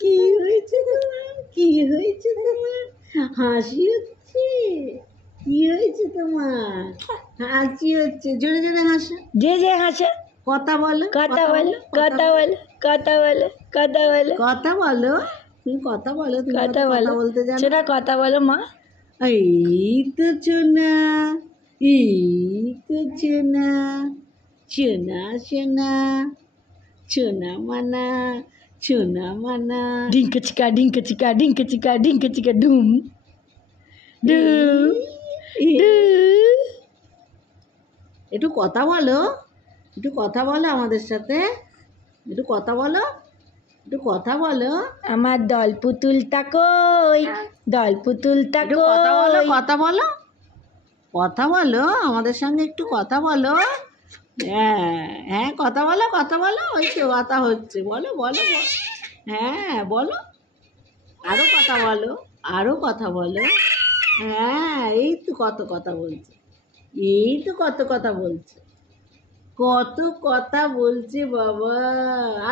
কি হয়েছে তোমার? কি হয়েছে তোমার? হাসি হচ্ছে? কি হয়েছে তোমার? হাসি হচ্ছে, জোরে জোরে হাসো। যে যে হাসে কথা বলো, কথা বলো কথা বলো কথা বলো কথা বলো কথা বলো। তুমি কথা বলো, তুমি কত কথা কথা বলো বলতে জানো। সেটা কথা বলো মা। এই তো চোনা, এই তো চোনা, চোনা সোনা, চোনা মানা, চোনা মানা। ডিঙ্কা চিকা ডিঙ্কা চিকা ডিঙ্কা চিকা ডিঙ্কা চিকা ডুম ডু ডু। একটু কথা বলো, একটু কথা বলো আমাদের সাথে, একটু কথা বলো, একটু কথা বলো। আমার দল পুতুলটা কই, দল পুতুলটা একটু কথা বলো, কই। কথা বলো, কথা বলো আমাদের সঙ্গে, একটু কথা বলো। হ্যাঁ হ্যাঁ, কথা বলো, কথা বলো। ওই তো কথা হচ্ছে, বলো বলো বলো। হ্যাঁ বলো, আরো কথা বলো, আরো কথা বলো। হ্যাঁ, এই তো কত কথা বলছে, এই তো কত কথা বলছে, কত কথা বলছে বাবা।